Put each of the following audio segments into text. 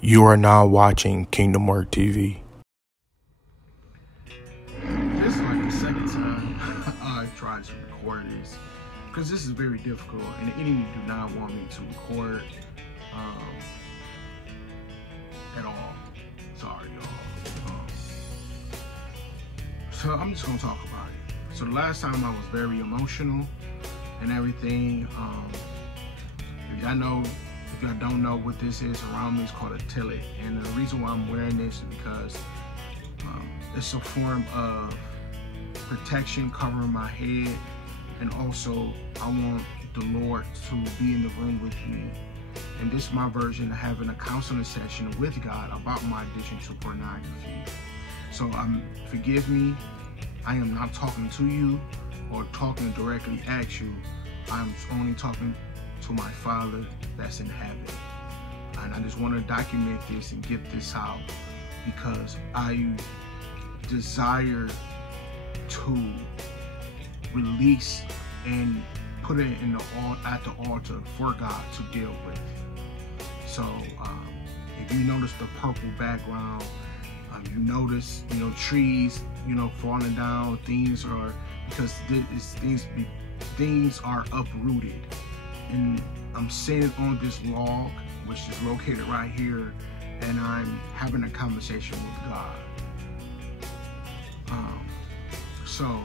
You are now watching KingdomworkTV. This is like the second time I've tried to record this because this is very difficult and the enemy do not want me to record at all. Sorry, y'all. So I'm just gonna talk about it. So the last time I was very emotional and everything. If y'all don't know what this is around me, it's called a tillet. And the reason why I'm wearing this is because it's a form of protection covering my head, and also I want the Lord to be in the room with me. And this is my version of having a counseling session with God about my addiction to pornography. So forgive me, I am not talking to you or talking directly at you. I'm only talking to my Father that's in heaven. And I just want to document this and get this out because I desire to release and put it at the altar for God to deal with. So if you notice the purple background, you notice, trees, falling down, things are, because things are uprooted. And I'm sitting on this log, which is located right here, and I'm having a conversation with God. So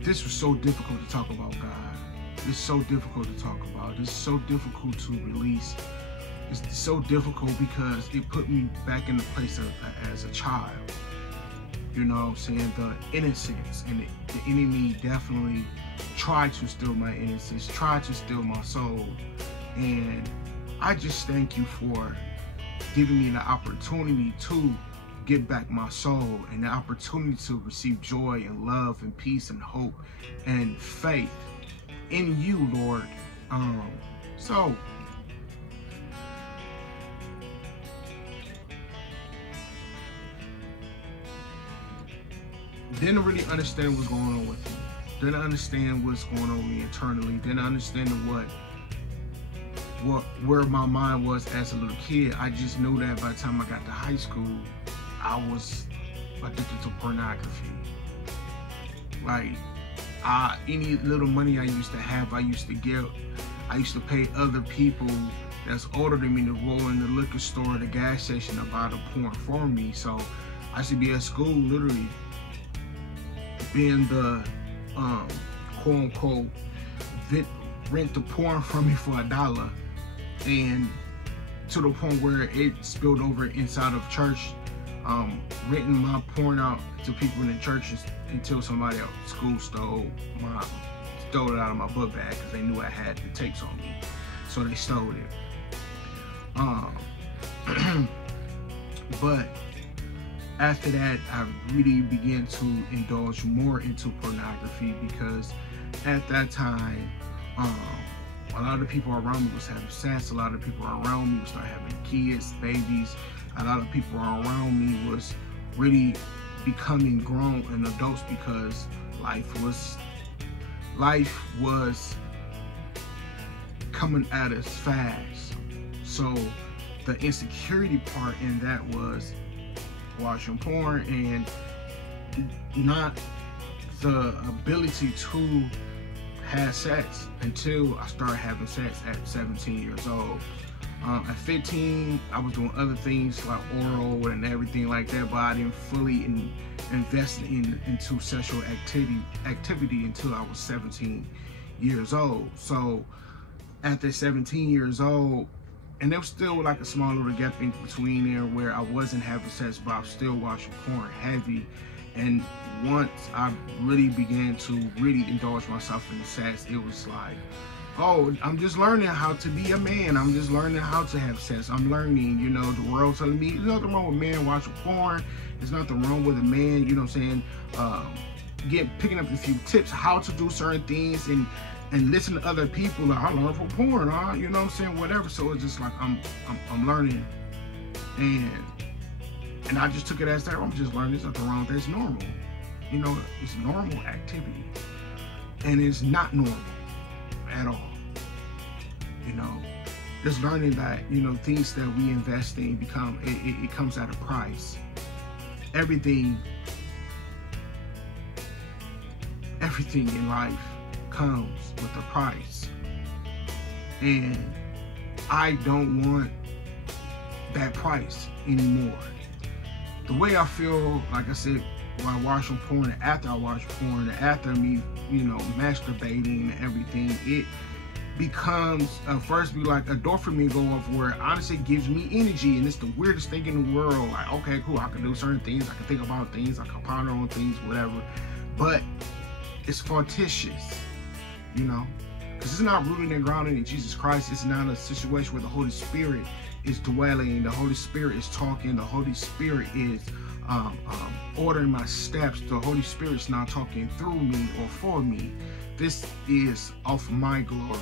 this was so difficult to talk about God. It's so difficult to talk about. It's so difficult to release. It's so difficult because it put me back in the place as a child. Saying the innocence, and the enemy definitely tried to steal my innocence, tried to steal my soul. And I just thank you for giving me the opportunity to get back my soul and the opportunity to receive joy and love and peace and hope and faith in you, Lord. So didn't really understand what's going on with me. Didn't understand what's going on with me internally. Didn't understand where my mind was as a little kid. I just knew that by the time I got to high school, I was addicted to pornography. Like, any little money I used to have, I used to pay other people that's older than me to roll in the liquor store, the gas station, to buy the porn for me. So I should be at school literally being the quote unquote rent the porn from me for $1, and to the point where it spilled over inside of church, renting my porn out to people in the churches until somebody at school stole it out of my book bag because they knew I had the tapes on me, so they stole it. But after that, I really began to indulge more into pornography because at that time, a lot of people around me was having sex. A lot of people around me was start having kids, babies. A lot of people around me was really becoming grown and adults because life was coming at us fast. So the insecurity part in that was watching porn and not the ability to have sex until I started having sex at 17 years old. At 15, I was doing other things like oral and everything like that, but I didn't fully invest into sexual activity until I was 17 years old. So after 17 years old, and there was still like a small little gap in between there where I wasn't having sex, but I was still watching porn heavy. And once I really began to really indulge myself in the sex, it was like, oh, I'm just learning how to be a man. I'm just learning how to have sex. I'm learning, the world telling me there's nothing wrong with men watching porn. There's nothing wrong with a man, picking up a few tips how to do certain things and listen to other people. Like, I learned from porn, whatever. So it's just like I'm learning, and I just took it as that. I'm just learning. There's nothing wrong with that. It's normal. It's normal activity, and it's not normal at all. just learning that, you know, things that we invest in it comes at a price. Everything in life comes with a price. And I don't want that price anymore. The way I feel, like I said, while watching porn, and after I watch porn, and after me, you know, masturbating and everything, it becomes first be like a dopamine go off where honestly it gives me energy, and it's the weirdest thing in the world. Like, okay, cool, I can do certain things, I can think about things, I can ponder on things, whatever. But it's fictitious, you know, because it's not rooted and grounded in Jesus Christ. It's not a situation where the Holy Spirit is dwelling, the Holy Spirit is talking, the Holy Spirit is ordering my steps. The Holy Spirit's not talking through me or for me. This is of my glory,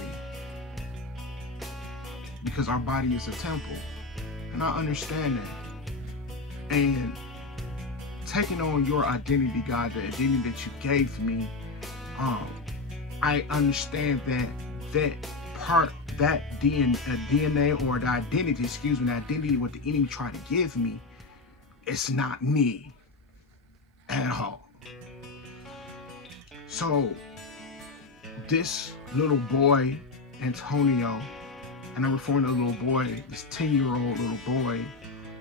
because our body is a temple, and I understand that. And taking on your identity, God, the identity that you gave me, I understand that part, that DNA or the identity, the identity what the enemy tried to give me, it's not me at all. So this little boy, Antonio, and I'm referring to the little boy, this 10-year-old little boy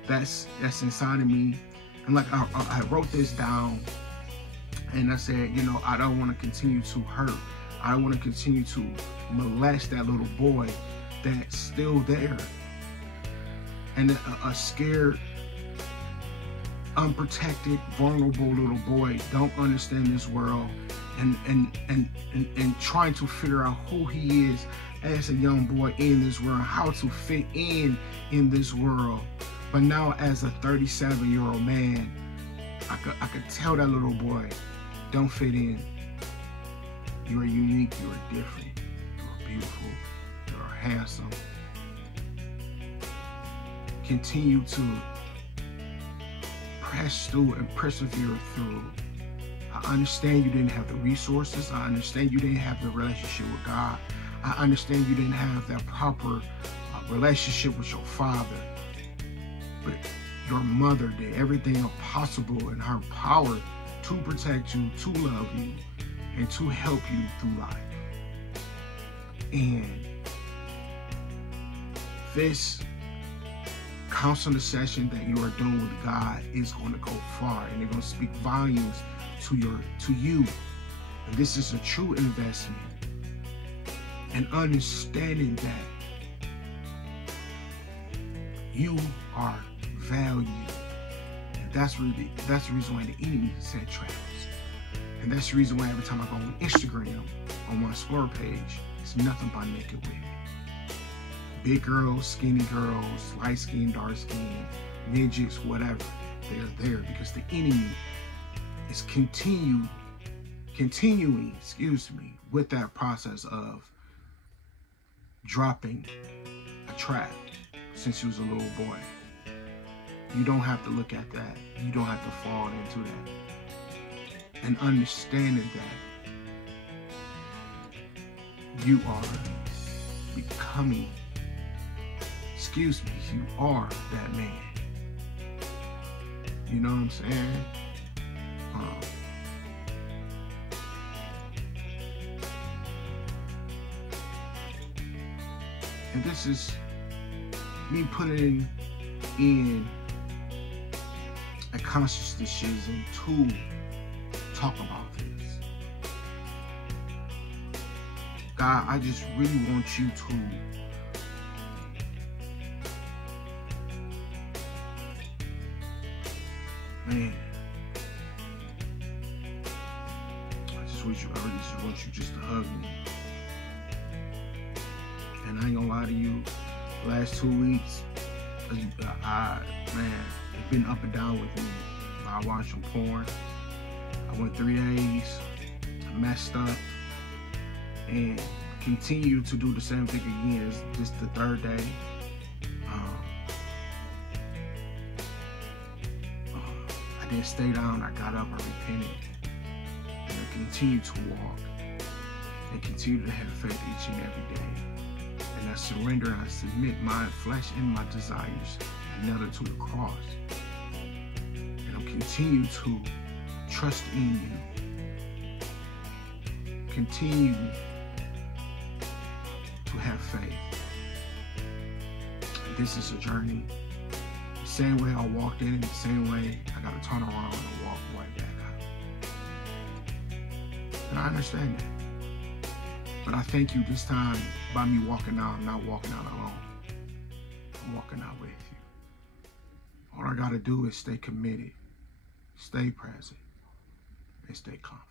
that's inside of me. And like I wrote this down, and I said, you know, I don't want to continue to hurt. I don't want to continue to molest that little boy that's still there. And a scared, unprotected, vulnerable little boy don't understand this world, and trying to figure out who he is as a young boy in this world, how to fit in this world. But now as a 37-year-old man, I could tell that little boy, don't fit in. You are unique, you are different, you are beautiful, you are handsome. Continue to press through and persevere through. I understand you didn't have the resources. I understand you didn't have the relationship with God. I understand you didn't have that proper relationship with your father. But your mother did everything possible in her power to protect you, to love you, and to help you through life. And this counseling session that you are doing with God is going to go far, and they're going to speak volumes to you. And this is a true investment. And understanding that you are valued. And that's the reason why the enemy set traps. And that's the reason why every time I go on Instagram, on my Explore page, it's nothing but naked women. Big girls, skinny girls, light skin, dark skin, midgets, whatever. They're there because the enemy is continuing, with that process of dropping a trap since you was a little boy. You don't have to look at that. You don't have to fall into that. And understanding that you are becoming, you are that man. You know what I'm saying? And this is me putting in a conscious decision to talk about this. God, I just really want you to man, I really just want you just to hug me. And I ain't gonna lie to you, the last 2 weeks, man, it's been up and down with me. I watched some porn. I went 3 days, I messed up, and continue to do the same thing again. It's just the 3rd day. I didn't stay down. I got up, I repented, and I continue to walk and continue to have faith each and every day. And and I surrender and I submit my flesh and my desires another to the cross. And I'm continue to trust in you. Continue to have faith. This is a journey. The same way I walked in, the same way I got to turn around and walk right back out. And I understand that. But I thank you this time by me walking out. I'm not walking out alone. I'm walking out with you. All I got to do is stay committed, stay present, and stay confident.